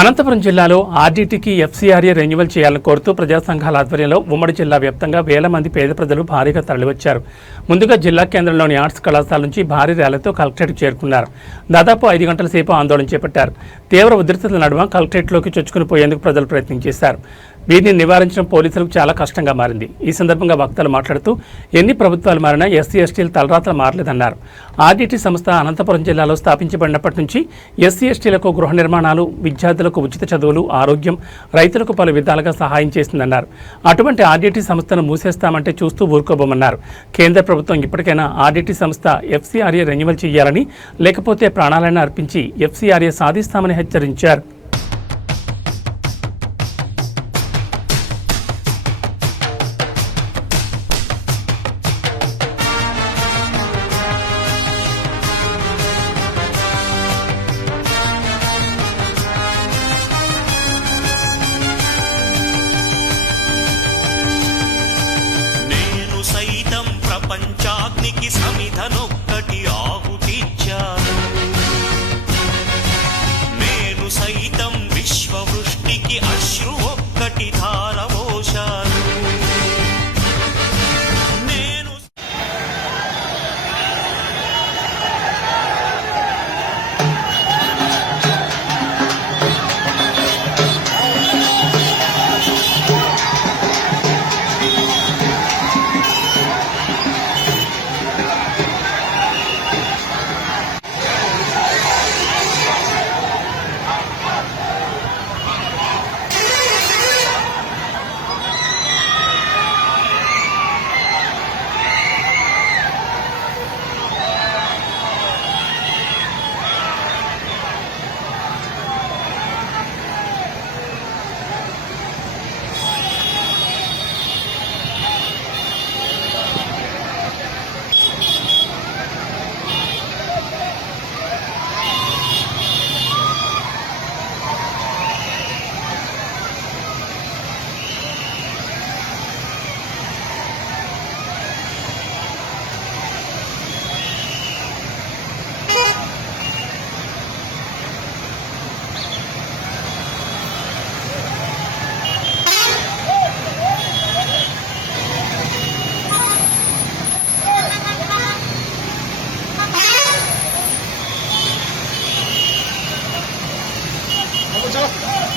అనంతపురం జిల్లాలో ఆర్డీటీకి FCRA renewal చేయాలని కోరుతూ ప్రజా సంఘాల ఆధ్వర్యంలో ఉమ్మడి జిల్లా వ్యాప్తంగా వేల మంది పేద ప్రజలు భారీగా తరలివచ్చారు. ముందుగా జిల్లా కేంద్రంలోని ఆర్ట్స్ కళాశాల నుంచి భారీ ర్యాలీతో కలెక్టరేట్కు చేరుకున్నారు. దాదాపు ఐదు గంటల సేపు ఆందోళన చేపట్టారు. తీవ్ర ఉధృతల నడుమ కలెక్టరేట్లోకి చొచ్చుకుని పోయేందుకు ప్రజలు ప్రయత్నం చేశారు. వీటిని నివారించడం పోలీసులకు చాలా కష్టంగా మారింది. ఈ సందర్భంగా వక్తలు మాట్లాడుతూ ఎన్ని ప్రభుత్వాలు మారినా ఎస్సీ ఎస్టీలు తలరాతలు మారలేదన్నారు. ఆర్డీటీ సంస్థ అనంతపురం జిల్లాలో స్థాపించబడినప్పటి నుంచి ఎస్సీ ఎస్టీలకు గృహ నిర్మాణాలు విద్యార్థులకు ఉచిత చదువులు ఆరోగ్యం రైతులకు పలు విధాలుగా సహాయం చేసిందన్నారు. అటువంటి ఆర్డీటీ సంస్థను మూసేస్తామంటే చూస్తూ ఊరుకోబోమన్నారు. కేంద్ర ప్రభుత్వం ఇప్పటికైనా ఆర్డీటీ సంస్థ ఎఫ్సీఆర్ఏ రెన్యువల్ చేయాలని లేకపోతే ప్రాణాలను అర్పించి ఎఫ్సీఆర్ఏ సాధిస్తామని హెచ్చరించారు. అగ్నికి సమిధను চলো